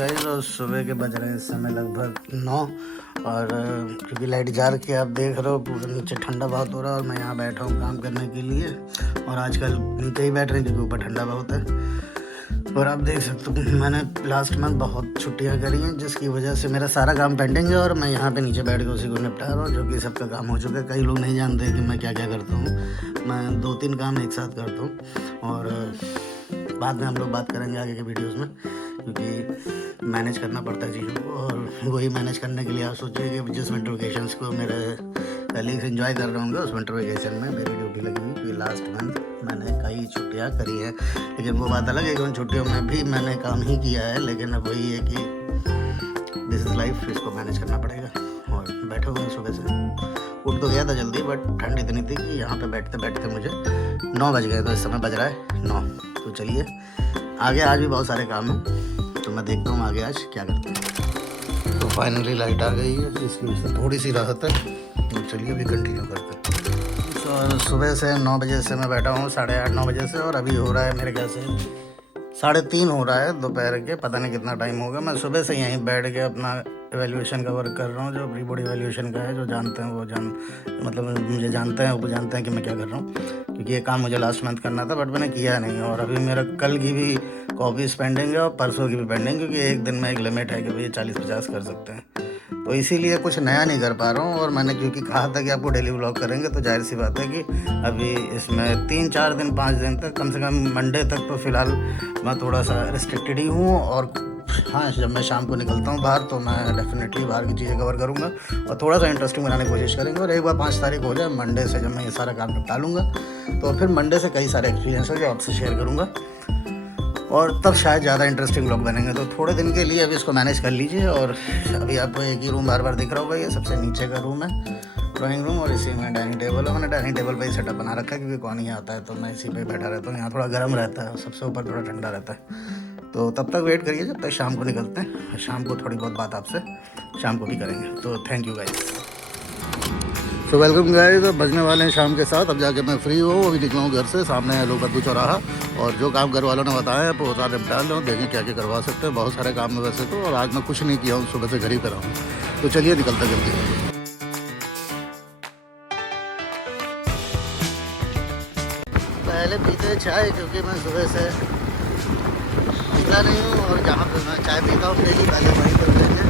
Guys और सुबह के बज रहे हैं इस समय लगभग 9। और क्योंकि लाइट जा रखी है, आप देख रहे हो पूरा नीचे ठंडा बहुत हो रहा है और मैं यहाँ बैठा हूँ काम करने के लिए। और आजकल नीचे ही बैठ रहे हैं क्योंकि ऊपर ठंडा बहुत है। और आप देख सकते हो मैंने लास्ट मंथ बहुत छुट्टियाँ करी हैं, जिसकी वजह से मेरा सारा काम पेंडिंग है और मैं यहाँ पे नीचे बैठ के उसी को निपटा रहा हूँ, जो कि सबका काम हो चुका है। कई लोग नहीं जानते कि मैं क्या क्या करता हूँ। मैं 2-3 काम एक साथ करता हूँ और बाद में हम लोग बात करेंगे आगे के वीडियोज़ में, क्योंकि मैनेज करना पड़ता है चीज़ों को। और वही मैनेज करने के लिए आप सोचिए कि जिस विंटर वेकेशंस को मेरे कलीग्स एंजॉय कर रहे होंगे, उस विंटर वेकेशन में मेरी ड्यूटी लगी हुई, क्योंकि लास्ट मंथ मैंने कई छुट्टियाँ करी हैं। लेकिन वो बात अलग है कि उन छुट्टियों में भी मैंने काम ही किया है। लेकिन अब वही है कि दिस इज़ लाइफ, इसको मैनेज करना पड़ेगा। और बैठे हुए हैं सुबह से, उठ तो गया था जल्दी, बट ठंड इतनी थी कि यहाँ पे बैठते बैठते मुझे 9 बज गए। तो इस समय बज रहा है 9। तो चलिए आगे, आज भी बहुत सारे काम हैं, तो मैं देखता हूँ आगे आज क्या करते हैं। तो फाइनली लाइट आ गई है, इसकी वजह से थोड़ी सी राहत है। तो चलिए अभी कंटिन्यू करते हैं। तो सुबह से 9 बजे से मैं बैठा हूँ, 8:30-9 बजे से, और अभी हो रहा है मेरे ख्याल से 3:30 हो रहा है दोपहर के। पता नहीं कितना टाइम होगा। मैं सुबह से यहीं बैठ के अपना एवेल्यूएशन का वर्क कर रहा हूँ, जो प्री बॉडी एवेल्यूएशन का है। जो जानते हैं वो मतलब मुझे जानते हैं, वो जानते हैं कि मैं क्या कर रहा हूँ, क्योंकि ये काम मुझे लास्ट मंथ करना था, बट मैंने किया नहीं। और अभी मेरा कल की भी कॉपीज़ पेंडिंग है और परसों की भी पेंडिंग, क्योंकि एक दिन में एक लिमिट है कि भाई 40-50 कर सकते हैं। तो इसीलिए कुछ नया नहीं कर पा रहा हूँ। और मैंने क्योंकि कहा था कि आपको डेली व्लॉग करेंगे, तो जाहिर सी बात है कि अभी इसमें 3-4 दिन 5 दिन तक, कम से कम मंडे तक तो फ़िलहाल मैं थोड़ा सा रिस्ट्रिक्टेड ही हूँ। और हाँ, जब मैं शाम को निकलता हूँ बाहर, तो मैं डेफिनेटली बाहर की चीज़ें कवर करूँगा और थोड़ा सा इंटरेस्टिंग बनाने की कोशिश करेंगे। और एक बार 5 तारीख हो जाए, मंडे से जब मैं ये सारा काम निपटा लूँगा, तो फिर मंडे से कई सारे एक्सपीरियंस है जो आपसे शेयर करूँगा, और तब शायद ज़्यादा इंटरेस्टिंग ब्लॉग बनेंगे। तो थोड़े दिन के लिए अभी इसको मैनेज कर लीजिए। और अभी आपको एक ही रूम बार बार दिख रहा होगा, ये सबसे नीचे का रूम है, ड्राइंग रूम, और इसी में डाइनिंग टेबल है। मैंने डाइनिंग टेबल पे ही सेटअप बना रखा है, क्योंकि कौन ही आता है, तो मैं इसी पे बैठा रहता हूँ। यहाँ थोड़ा गर्म रहता है, सबसे ऊपर थोड़ा ठंडा रहता है। तो तब तक वेट करिए जब तक शाम को निकलते हैं। शाम को थोड़ी बहुत बात आपसे शाम को भी करेंगे। तो thank you guys. So welcome guys. अब बजने वाले हैं शाम के 7। अब जाके मैं फ्री हूँ, अभी निकला हूँ घर से। सामने है लोकबद्दू चौराहा, और जो काम घर वालों ने बताया है वो सारे निपटा लो, देखें क्या क्या करवा सकते हैं। बहुत सारे काम है वैसे तो, और आज मैं कुछ नहीं किया हूँ, सुबह से घर ही पर हूँ। तो चलिए निकलते जल्दी। पहले पीते चाय, क्योंकि मैं सुबह से निकला नहीं हूँ, और जहाँ पर मैं चाय पीता हूँ डेली, पहले वहीं पर लेंगे।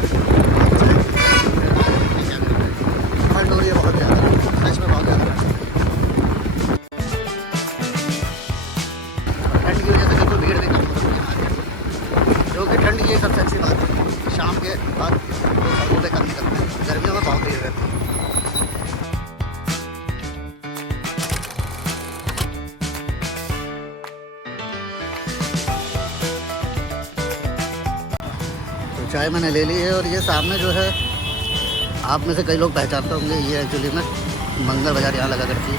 ठंड हो रही है बहुत ज़्यादा, सच में बहुत ज़्यादा ठंड की वजह से बिल्कुल भीड़ भी कम हो रही है, जो कि ठंड की एक सबसे अच्छी बात है। शाम के बाद लोग सड़कों पे कम निकलते हैं, गर्मियों में बहुत भीड़ रहती है। तो चाय मैंने ले ली है, और ये सामने जो है, आप में से कई लोग पहचानते होंगे, ये एक्चुअली में मंगल बाज़ार यहाँ लगा करती है।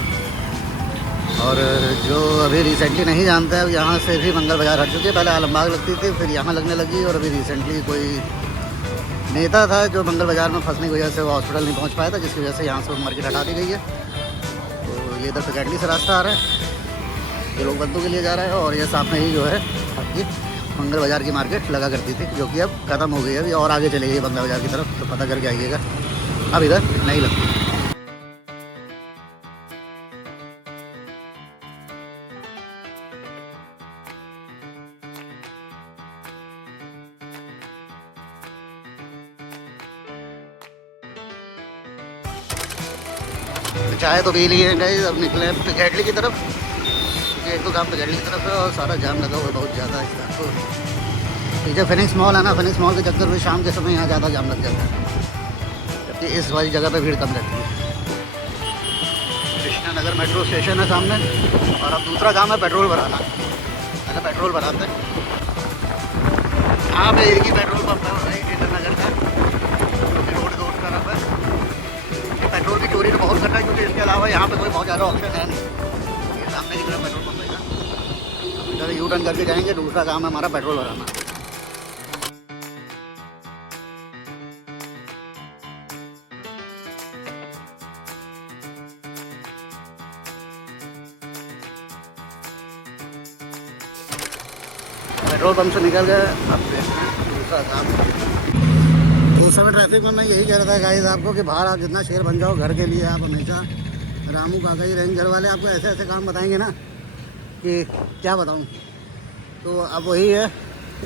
और जो अभी रिसेंटली नहीं जानता है, यहाँ से भी मंगल बाज़ार हट चुकी है। पहले आलमबाग लगती थी, फिर यहाँ लगने लगी, और अभी रिसेंटली कोई नेता था जो मंगल बाज़ार में फंसने की वजह से वो हॉस्पिटल नहीं पहुँच पाया था, जिसकी वजह से यहाँ से मार्केट हटा दी गई है। तो ये इधर सेकेंडली से रास्ता आ रहा है, ये लोग बंदों के लिए जा रहा है। और ये सामने ही जो है आपकी मंगल बाज़ार की मार्केट लगा करती थी, जो कि अब ख़त्म हो गई है। अभी और आगे चली गई मंगल बाज़ार की तरफ, तो पता करके आइएगा, अब इधर नहीं लगती। चाय तो पी ली है गाइस, अब निकले हैं पिकेटली की तरफ, क्योंकि एक तो काम पिकेटली की तरफ है और सारा जाम लगा हुआ है बहुत ज़्यादा। इसका तो जो फिनिक्स मॉल है ना, फिनिक्स मॉल के चक्कर में शाम के समय यहाँ ज़्यादा जाम लग जाता है, जबकि इस वाली जगह पे भीड़ कम रहती है। कृष्णा नगर मेट्रो स्टेशन है सामने, और अब दूसरा काम है पेट्रोल भराना। पहले पेट्रोल भराते हैं, यहाँ पे एक ही पेट्रोल पंप है इंदिरा नगर का, रोड के उस तरफ है। पेट्रोल की चोरी तो बहुत करता है, क्योंकि इसके अलावा यहाँ पे कोई बहुत ज़्यादा ऑप्शन है नहीं। ये सामने की तरफ पेट्रोल पंप है, इधर यू टर्न करके जाएंगे। दूसरा काम है हमारा पेट्रोल भराना। पेट्रोल पंप से निकल गए, अब देखते हैं दूसरा काम। तो उस समय ट्रैफिक में मैं यही कह रहा था गाइस आपको कि बाहर आप जितना शेर बन जाओ घर के लिए, आप हमेशा रामू काका ही रेंजर वाले आपको ऐसे ऐसे काम बताएंगे ना कि क्या बताऊँ। तो अब वही है,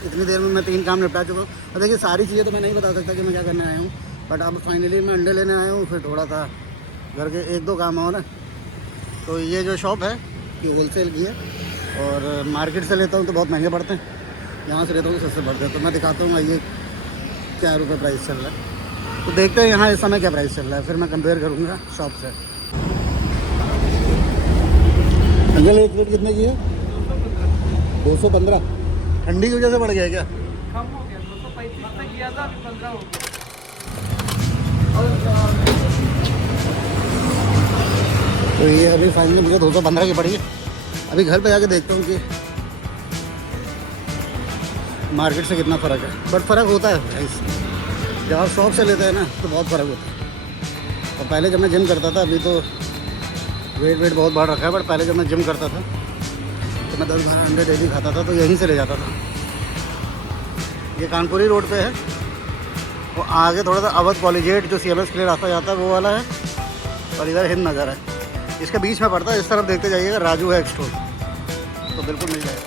इतनी देर में मैं 3 काम निपटा चुका हूँ। और देखिए सारी चीज़ें तो मैं नहीं बता सकता कि मैं क्या करने आया हूँ, बट अब फाइनली मैं अंडे लेने आया हूँ, फिर थोड़ा सा घर के 1-2 काम और ना। तो ये जो शॉप है ये होलसेल की है और मार्केट से लेता हूँ तो बहुत महंगे पड़ते हैं, यहाँ से लेता हूँ सस्ते पड़ते हैं। तो मैं दिखाता हूँ ये क्या रुपये प्राइस चल रहा है, तो देखते हैं यहाँ इस समय क्या प्राइस चल रहा है, फिर मैं कंपेयर करूँगा शॉप से। अंकल एक प्लेट कितने की है? 215। ठंडी की वजह से बढ़ गया क्या? कम हो गया, 235 तक किया था, अभी 15 हो गया। तो ये अभी फाइनली मुझे 215 की पड़ी है। अभी घर पे जाके देखता हूँ कि मार्केट से कितना फ़र्क है, बट फ़र्क होता है प्राइस। जब आप शॉप से लेते हैं ना तो बहुत फ़र्क होता है। और पहले जब मैं जिम करता था, अभी तो वेट बहुत बढ़ रखा है, बट पहले जब मैं जिम करता था तो मैं 10-12 अंडे डेली खाता था, तो यहीं से ले जाता था। ये कानपुरी रोड पे है, वो आगे थोड़ा सा अवध कॉलेजिएट जो CMS के लिए रास्ता जाता है वो वाला है, और इधर हिंद नगर है, इसके बीच में पड़ता है। इस तरफ देखते जाइएगा राजू है एक स्टोर, तो बिल्कुल मिल जाएगा।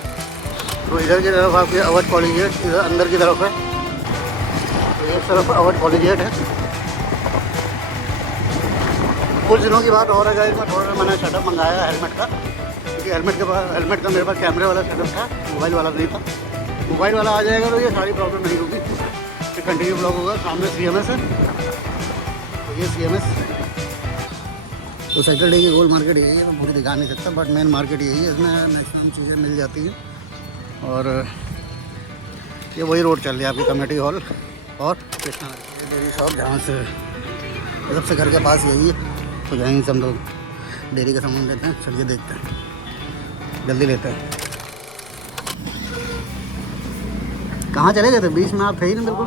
तो इधर की तरफ आपके अवध कॉलेजिएट, इधर अंदर की तरफ है, तो एक तरफ अवध कॉलेजिएट है। कुछ दिनों की बात और है गाइस, मैं थोड़ा मैंने सेटअप मंगाया हेलमेट का, क्योंकि हेलमेट का मेरे पास कैमरे वाला सेटअप था, मोबाइल वाला नहीं था। मोबाइल वाला आ जाएगा तो ये सारी प्रॉब्लम नहीं होगी, ये कंटिन्यू ब्लॉक होगा। सामने CMS है, तो ये CMS। तो सैटरडे की गोल मार्केट यही है, मैं पूरी दिखा नहीं सकता, बट मेन मार्केट यही है, इसमें मैक्सिमम चीज़ें मिल जाती हैं। और ये वही रोड चल रही है आपकी कमेटी हॉल और कृष्णा नगर, डेयरी शॉप जहाँ से सबसे घर के पास यही है। तो यहीं से हम लोग डेयरी का सामान लेते हैं। चलिए देखते हैं, जल्दी लेते हैं। कहाँ चले गए थे बीच में? आप थे ही ना बिल्कुल।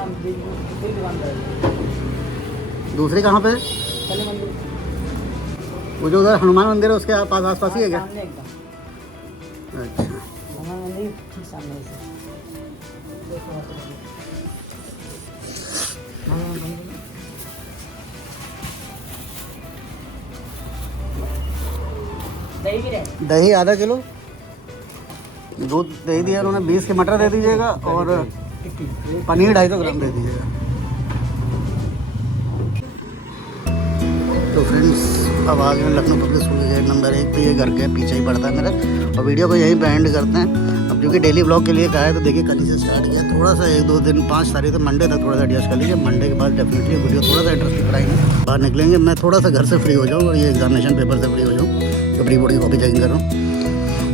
दूसरी कहाँ पे? वो जो उधर हनुमान मंदिर है उसके पास आस-पास ही है क्या? अच्छा, दही आधा किलो, दूध दे दिया उन्होंने, 20 के मटर दे दीजिएगा और पनीर 250 ग्राम दे दीजिएगा। तो फ्रेंड्स अब आगे Lucknow public school gate number 1 पे, ये घर के पीछे ही पड़ता है मेरा। और वीडियो को यहीं पे एंड करते हैं। अब जो कि डेली ब्लॉग के लिए कहा है, तो देखिए कल ही से स्टार्ट किया, थोड़ा सा 1-2 दिन 5 तारीख तक मंडे तक थोड़ा सा एडजस्ट कर लीजिए। मंडे के बाद डेफिनेटली वीडियो थोड़ा सा इंटरेस्टिंग कराएंगे, बाहर निकलेंगे, मैं थोड़ा सा घर से फ्री हो जाऊँ और ये एग्जामिनेशन पेपर से फ्री हो जाऊँ, तो प्री बोर्ड की कॉपी चेकिंग कर रहा हूँ।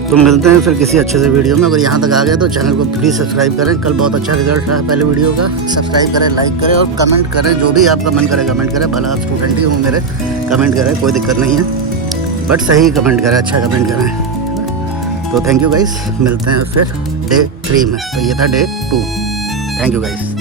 तो मिलते हैं फिर किसी अच्छे से वीडियो में। अगर यहाँ तक आ गए तो चैनल को प्लीज़ सब्सक्राइब करें, कल बहुत अच्छा रिजल्ट रहा पहले वीडियो का। सब्सक्राइब करें, लाइक करें और कमेंट करें, जो भी आपका मन करे कमेंट करें। भला आप स्टूडेंट ही हूँ मेरे, कमेंट करें, कोई दिक्कत नहीं है, बट सही कमेंट करें, अच्छा कमेंट करें। तो थैंक यू गाइस, मिलते हैं फिर डे 3 में। तो ये था डे 2। Thank you guys.